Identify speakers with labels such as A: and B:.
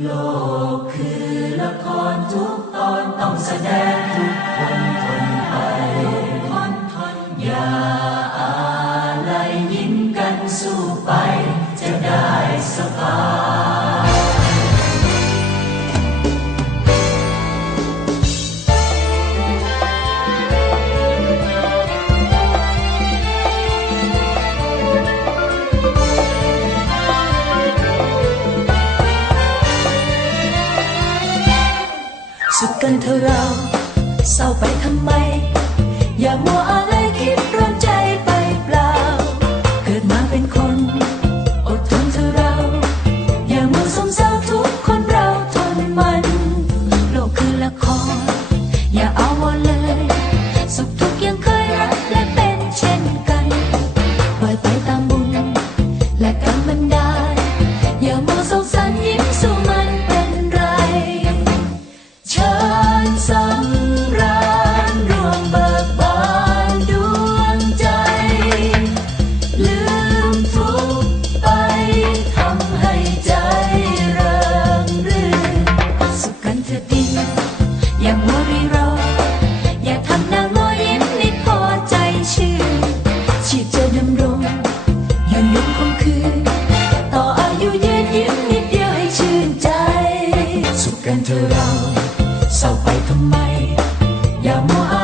A: โลกคือละครทุกตอนต้องแสดงำ
B: ไม อย่ามัวอะไรคิดร้อนใจ กันเธอเราเศร้าไปทำไม อย่ามัว